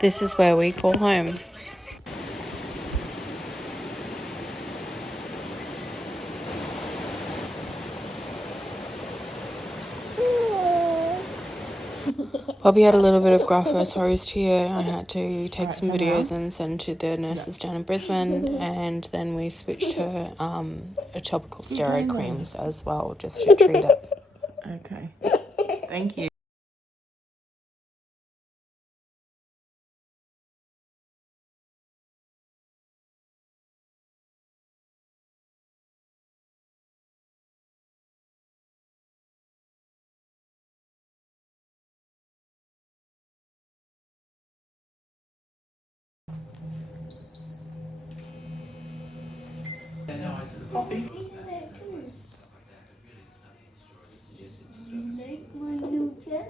This is where we call home. Bobby had a little bit of graft-versus-host here. I had to take some videos and send to the nurses down in Brisbane, and then we switched her a topical steroid creams as well, just to treat it. Okay. Thank you. Make my new chest.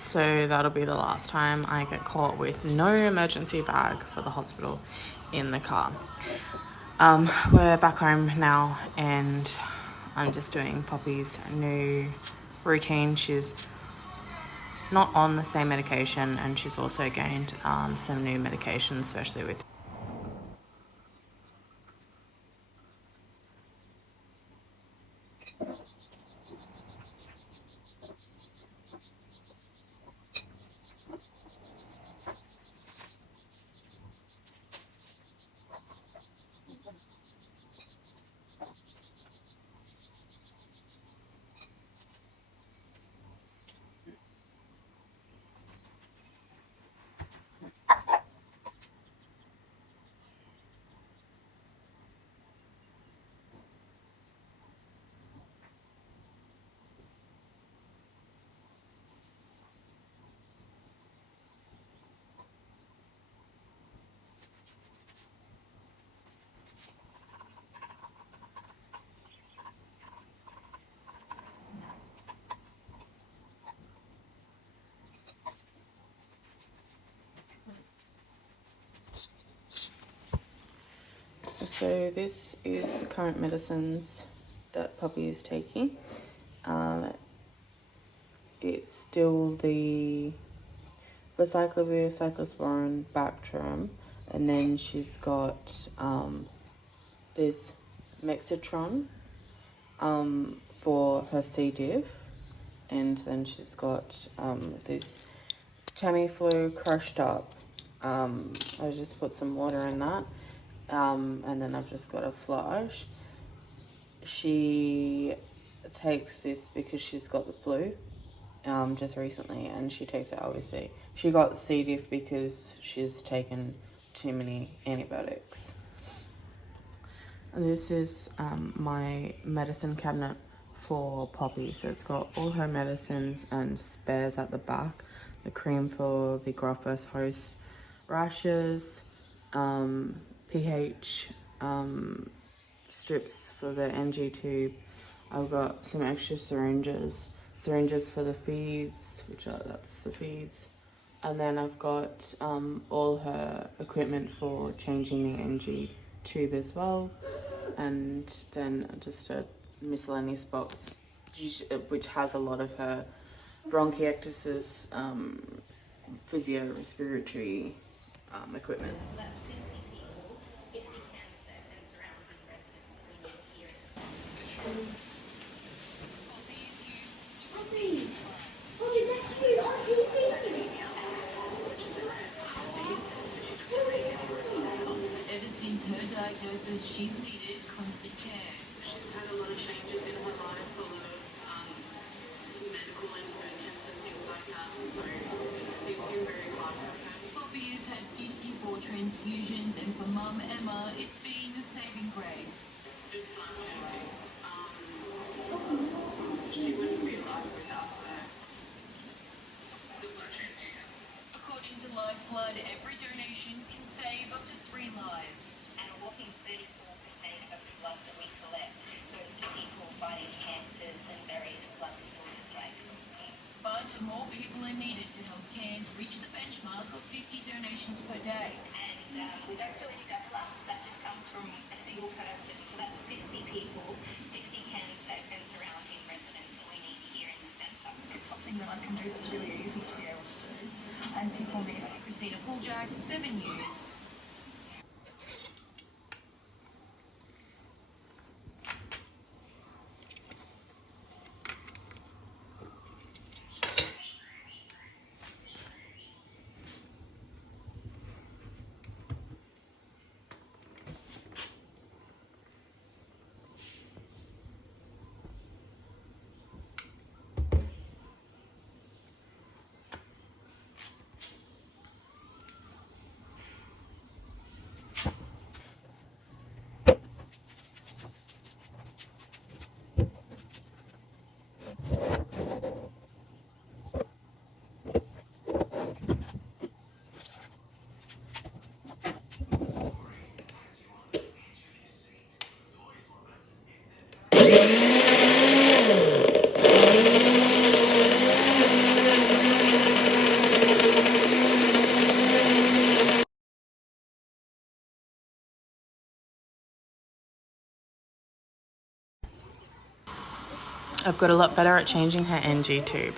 So that'll be the last time I get caught with no emergency bag for the hospital in the car. We're back home now, and I'm just doing Poppy's new routine. She's not on the same medication, and she's also gained some new medication, especially with So this is the current medicines that Poppy is taking. It's still the Cyclovir, cyclosporin, Bactrim, and then she's got this Mexitron for her C. diff, and then she's got this Tamiflu crushed up. I just put some water in that, and then I've just got a flush. She takes this because she's got the flu just recently, and she takes it obviously. She got C. diff because she's taken too many antibiotics. And this is my medicine cabinet for Poppy. So it's got all her medicines and spares at the back. The cream for the graft-versus-host rashes, pH strips for the NG tube. I've got some extra syringes for the feeds, that's the feeds. And then I've got all her equipment for changing the NG tube as well. And then just a miscellaneous box, which has a lot of her Bronchiectasis, physio-respiratory equipment. So that's 50 people, 50 cancer and surrounding residents living here in the south. Ever since her diagnosis, she's needed constant care. She's had a lot of changes in her life, a lot of medical interventions and things like that. So it's been very hard for her. Poppy has had 54 transfusions, and for Mum Emma, it's been a saving grace. It's life-changing. She wouldn't be alive without her. The blood transfusion. According to lifeblood, every donation can save up to 3 lives. And a whopping 34% of the blood that we collect goes to people fighting cancers and various blood disorders like leukemia. But more people are needed to help Cairns reach the benchmark of 50 donations per day. And we don't do any double ups, that just comes from a single person. So that's 50 people, 50 cancer and surrounding residents that we need here in the centre. It's something that I can do that's really easy to be able to do. And people need it. Christina Puljak, 7 News. I've got a lot better at changing her NG tube.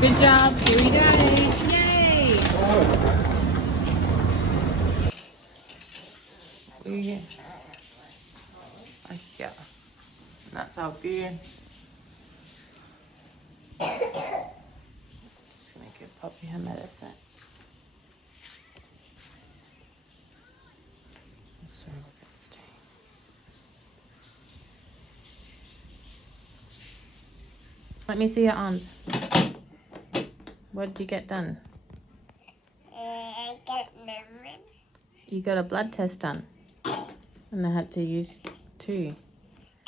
Good job, here we go. Yay! Yeah. Yeah. That's our view. Just gonna give Poppy her medicine. Sorry, let me see your arms. What did you get done? I got number. You got a blood test done. And they had to use 2.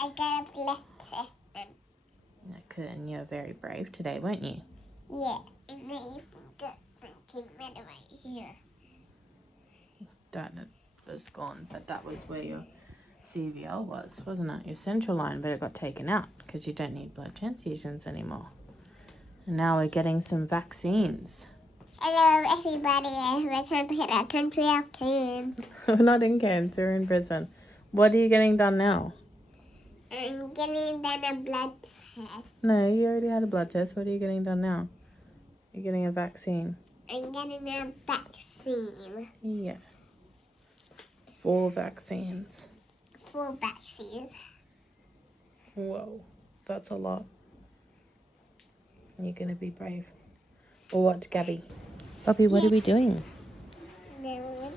I got a blood test. Okay, and you're very brave today, weren't you? Yeah, and I even got something right here. That was gone, but that was where your CVL was, wasn't it? Your central line, but it got taken out because you don't need blood transfusions anymore. And now we're getting some vaccines. Hello, everybody. Welcome to the country of Cairns. We're not in Cairns, we're in Brisbane. What are you getting done now? I'm getting done a blood test. No, you already had a blood test. What are you getting done now? You're getting a vaccine. I'm getting a vaccine. vaccine. Yeah. 4 vaccines. 4 vaccines. Whoa, that's a lot. You're gonna be brave. Or what, Gabby? Poppy, what are we doing? No one.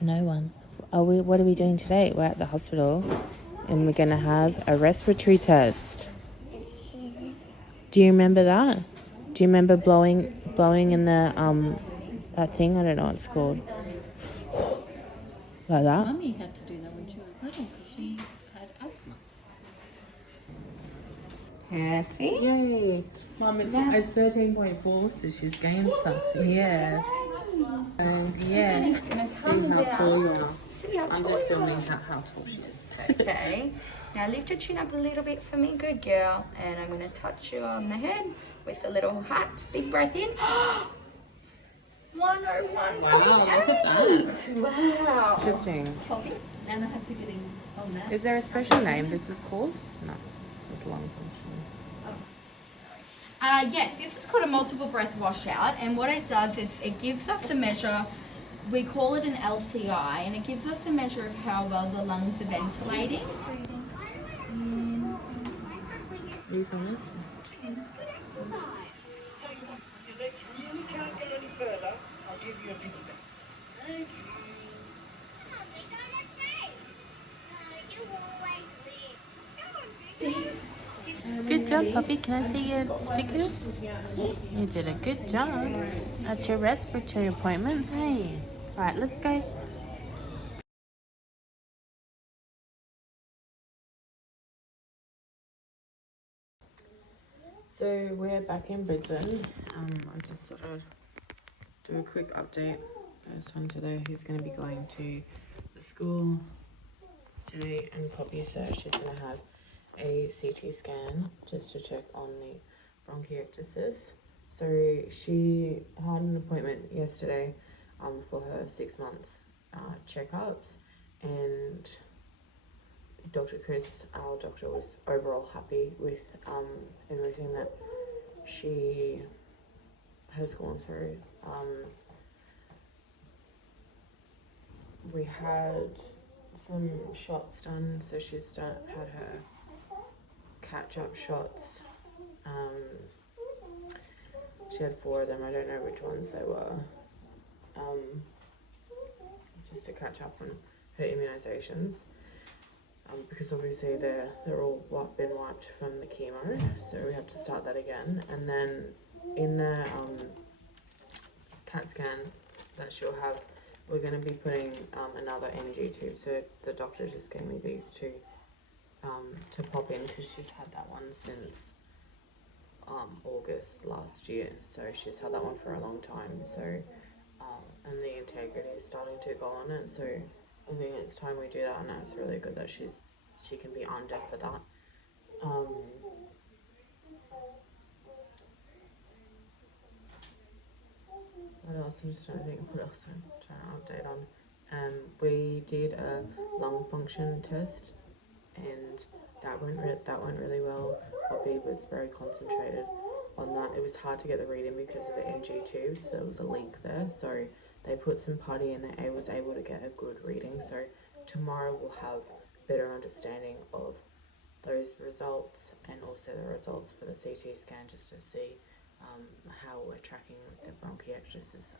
No one. What are we doing today? We're at the hospital and we're gonna have a respiratory test. Do you remember that? Do you remember blowing in the that thing? I don't know what it's called. Like that? Mummy had to do that when she was little because she had asthma. Perfect. Yay! Mum, it's 13.4, so she's gained something. Yeah. And yeah, see how tall you are. I'm just filming how tall she is. Okay. Now lift your chin up a little bit for me. Good girl. And I'm going to touch you on the head with the little hat. Big breath in. 101. Wow, look at that. Wow. Interesting. Poppy, Nana had to get in on that. Is there a special name this is called? No. It's lung function. Yes, this is called a multiple breath washout, and what it does is it gives us a measure, we call it an LCI, and it gives us a measure of how well the lungs are ventilating. Are you coming? Your legs really can't get any further. I'll give you a piggy bank. Thank you. Good job, puppy. Can I see your stickers? You did a good job at your respiratory appointment. Hey. Alright, let's go. So we're back in Brisbane. I just thought I'd do a quick update. First one today. He's going to be going to the school today, and Poppy said she's going to have a CT scan just to check on the bronchiectasis. So she had an appointment yesterday for her 6-month checkups, and Dr. Chris, our doctor, was overall happy with everything that she has gone through. We had some shots done, so she's had her catch-up shots. She had 4 of them. I don't know which ones they were. Just to catch up on her immunisations, because obviously they're all been wiped from the chemo, so we have to start that again. And then in the CAT scan that she'll have, we're going to be putting another NG tube. So the doctor just gave me these 2 to pop in, because she's had that one since August last year, so she's had that one for a long time. So and the integrity is starting to go on it, so I think it's time we do that, and it's really good that she can be under for that. What else? I'm just trying to think what else I'm trying to update on. We did a lung function test, and that went really well. Poppy was very concentrated on that. It was hard to get the reading because of the NG tube, so there was a leak there. So they put some putty in there and was able to get a good reading. So tomorrow we'll have better understanding of those results, and also the results for the CT scan, just to see how we're tracking with the bronchiectasis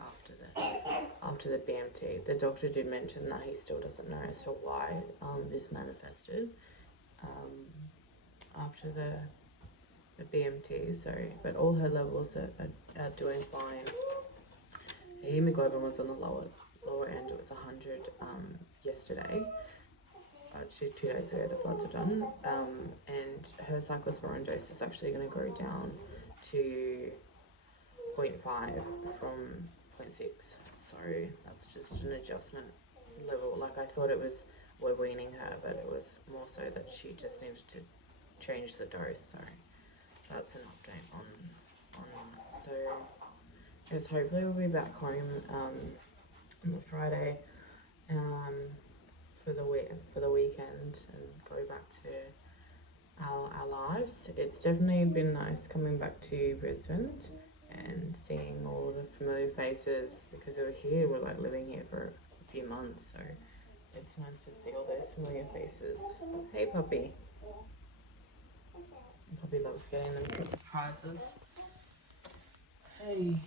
after the BMT. The doctor did mention that he still doesn't know as to why this manifested after the BMT. Sorry, but all her levels are doing fine. Her hemoglobin was on the lower end. It was 100 yesterday. 2 days ago the bloods are done, and her cyclosporin dose is actually going to go down to 0.5 from 0.6, so that's just an adjustment level. Like, I thought it was we're weaning her, but it was more so that she just needs to change the dose. So that's an update on that. So yes, hopefully we'll be back home on the Friday for the weekend, and go back to our lives. It's definitely been nice coming back to Brisbane and seeing all the familiar blue faces because we were here. We're like living here for a few months, so it's nice to see all those familiar faces. Hey, puppy. Puppy loves getting them prizes. Hey.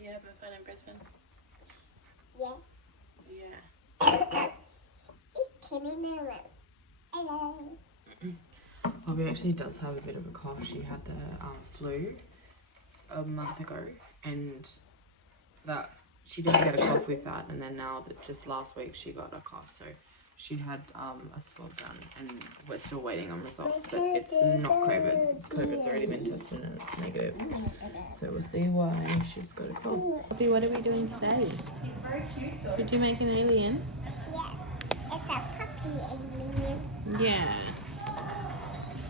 You having fun in Brisbane? Yeah. Yeah. Hello. Poppy actually does have a bit of a cough. She had the flu a month ago, and that she didn't get a cough with that, and then now that just last week she got a cough, so she had a swab done, and we're still waiting on results, but it's not COVID. COVID's already been tested and it's negative, so we'll see why she's got a cough. Poppy, what are we doing today? He's very cute though. Did you make an alien? Yeah. It's a puppy alien. Yeah.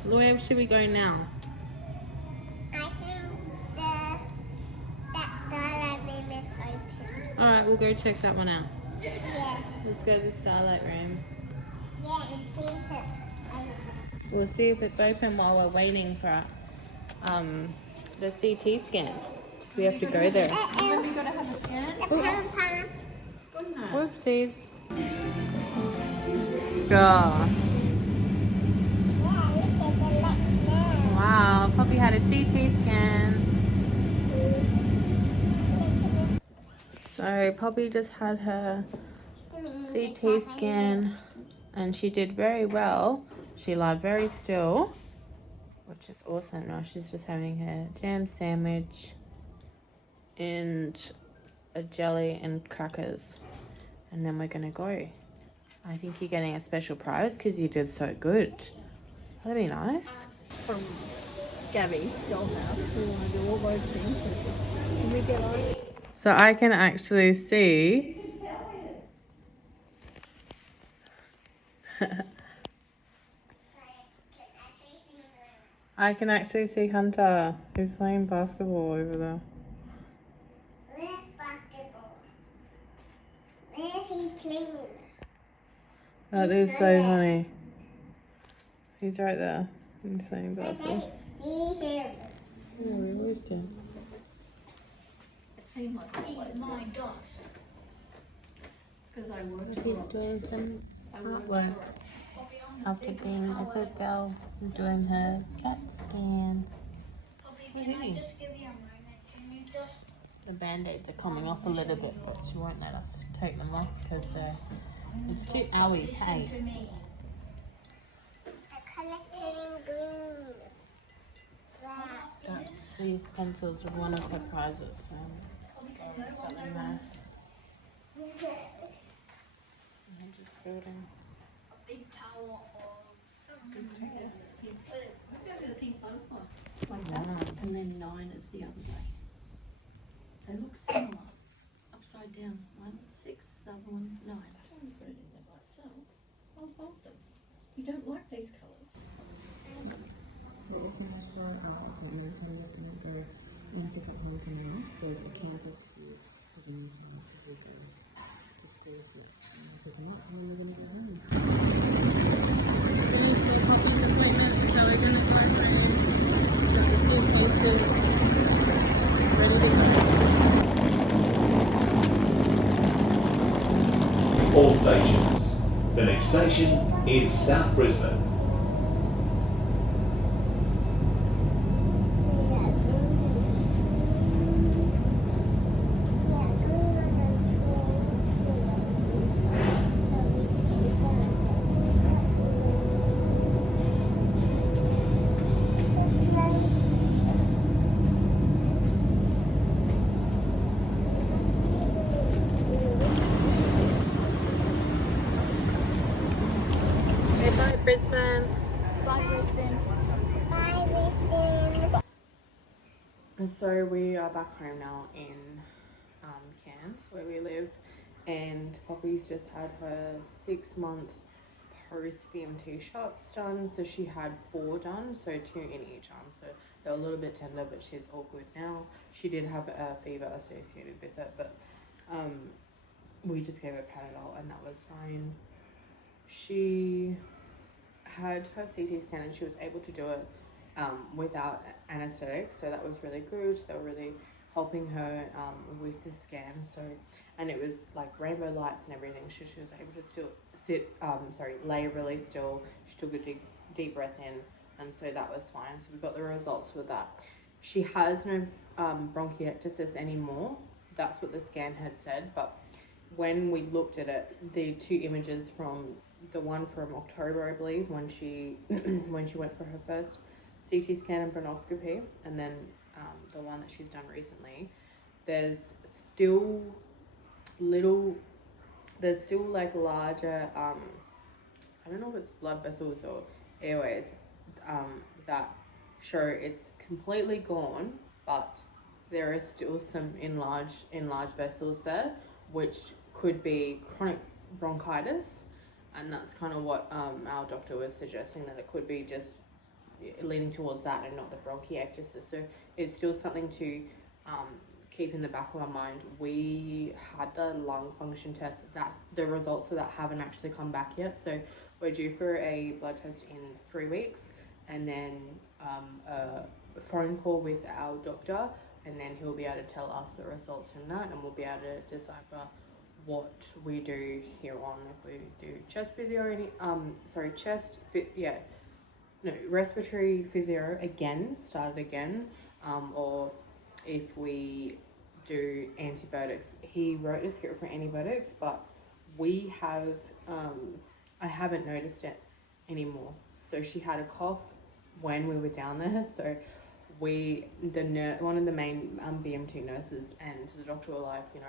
Where should we go now? I think that dollar room is open. Alright, we'll go check that one out. Yeah. Let's go to the Starlight Room. Yeah, and see if it's open. We'll see if it's open while we're waiting for the CT scan. We have to go there. We gotta have a scan. The pom-pom. Goodness. Whoopsies. God. Yeah, look at the left there. Wow, Poppy had a CT scan. So Poppy just had her CT scan and she did very well. She lied very still, which is awesome. Now she's just having her jam sandwich and a jelly and crackers, and then we're gonna go. I think you're getting a special prize because you did so good. That'd be nice. From Gabby, Dollhouse. We want to do all those things. Can we get on? So I can actually see I can actually see Hunter. He's playing basketball over there. Where's basketball? Where's he playing? That is so funny. He's right there. He's playing I basketball. don't see him. Yeah, we always do. It seemed like it was. My gosh. It's because I worked Keep for it. doing some I worked artwork for it. Poppy, on the after big being a salad. good girl and doing her CAT scan. Poppy, can I just give you a moment? Can you just... The band-aids are coming off a little bit, but she won't let us take them off because it's too owies, hey. To me. The color turning green. Wow. That's, these pencils are one of her prizes, so something there. I'm just building. A big tower of... Maybe I'll do the pink butterfly. Like that. And then 9 is the other way. They look similar. Upside down. One 6, the other one 9. I don't put it in there by itself. I'll fold them. You don't like these colours. All stations. The next station is South Brisbane. Bye, Brisbane. Bye, Brisbane. So we are back home now in Cairns, where we live, and Poppy's just had her 6-month post-VMT shots done. So she had 4 done, so 2 in each arm. So they're a little bit tender, but she's all good now. She did have a fever associated with it, but we just gave her Panadol and that was fine. She had her CT scan and she was able to do it without anaesthetic, so that was really good. They were really helping her with the scan. So, and it was like rainbow lights and everything. She was able to still lay really still. She took a deep breath in, and so that was fine. So we got the results for that. She has no bronchiectasis anymore. That's what the scan had said, but when we looked at it, the two images from the one from October, I believe, when she when she went for her first CT scan and bronchoscopy, and then the one that she's done recently, there's still like larger, I don't know if it's blood vessels or airways, that show it's completely gone, but there are still some enlarged vessels there, which could be chronic bronchitis, and that's kind of what our doctor was suggesting, that it could be just leaning towards that and not the bronchiectasis. So it's still something to keep in the back of our mind. We had the lung function test, that the results of that haven't actually come back yet, so we're due for a blood test in 3 weeks, and then a phone call with our doctor, and then he'll be able to tell us the results from that, and we'll be able to decipher what we do here on, if we do chest physio or any respiratory physio again, or if we do antibiotics. He wrote a script for antibiotics, but we have I haven't noticed it anymore. So she had a cough when we were down there, so one of the main BMT nurses and the doctor were like, you know,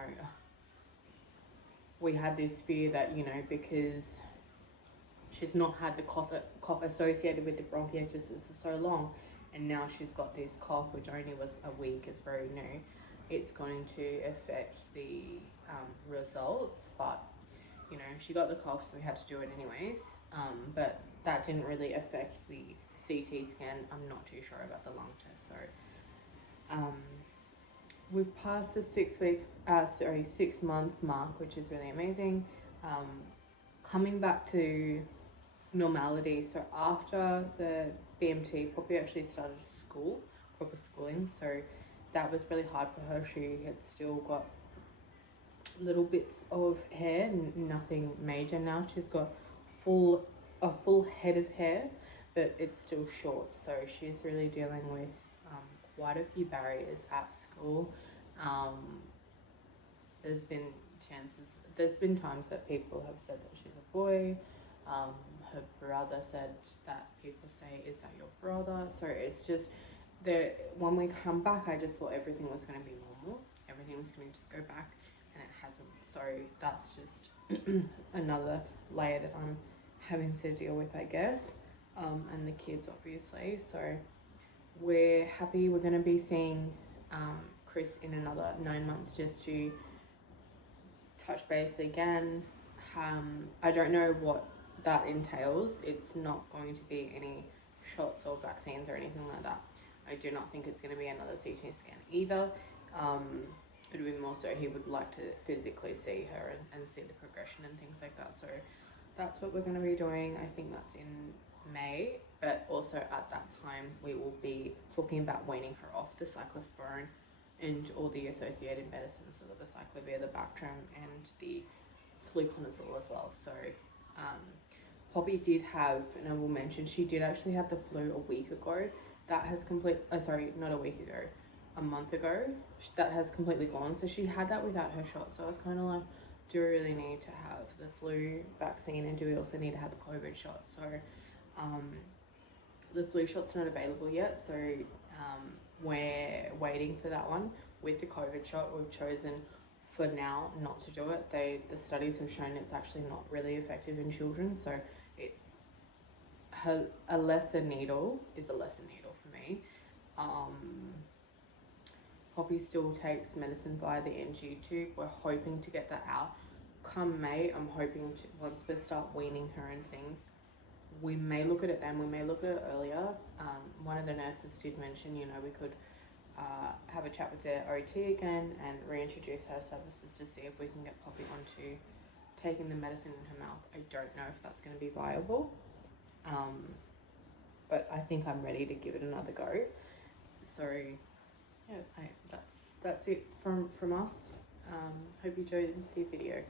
we had this fear that, you know, because she's not had the cough associated with the bronchiectasis for so long, and now she's got this cough which only was a week, it's very new, it's going to affect the results. But you know, she got the cough, so we had to do it anyways, but that didn't really affect the CT scan. I'm not too sure about the lung test. So we've passed the 6 month mark, which is really amazing. Coming back to normality, so after the BMT, Poppy actually started school, proper schooling, so that was really hard for her. She had still got little bits of hair, nothing major. Now she's got a full head of hair, but it's still short, so she's really dealing with quite a few barriers at school. There's been times that people have said that she's a boy. Her brother said that people say, is that your brother? So it's just, when we come back, I just thought everything was going to be normal, everything was going to just go back, and it hasn't. So that's just another layer that I'm having to deal with, I guess, and the kids obviously. So we're happy. We're going to be seeing Chris in another 9 months just to touch base again. I don't know what that entails. It's not going to be any shots or vaccines or anything like that. I do not think it's going to be another CT scan either. It would be more so he would like to physically see her and see the progression and things like that. So that's what we're going to be doing. I think that's in May, but also at that time we will be talking about weaning her off the cyclosporin and all the associated medicines, so the cyclovir, the Bactrim, and the fluconazole as well. So Poppy did have, and I will mention, she did actually have the flu a week ago. That has not a week ago, a month ago. That has completely gone. So she had that without her shot. So I was kind of like, do we really need to have the flu vaccine, and do we also need to have the COVID shot? So the flu shot's not available yet, so we're waiting for that one. With the COVID shot, we've chosen for now not to do it. The studies have shown it's actually not really effective in children, so a lesser needle is a lesser needle for me. Poppy still takes medicine via the NG tube. We're hoping to get that out come May. I'm hoping to, once we start weaning her and things, we may look at it then, we may look at it earlier. One of the nurses did mention, you know, we could have a chat with the OT again and reintroduce her services to see if we can get Poppy onto taking the medicine in her mouth. I don't know if that's going to be viable. but I think I'm ready to give it another go. So yeah, that's it from us. Hope you enjoyed the video.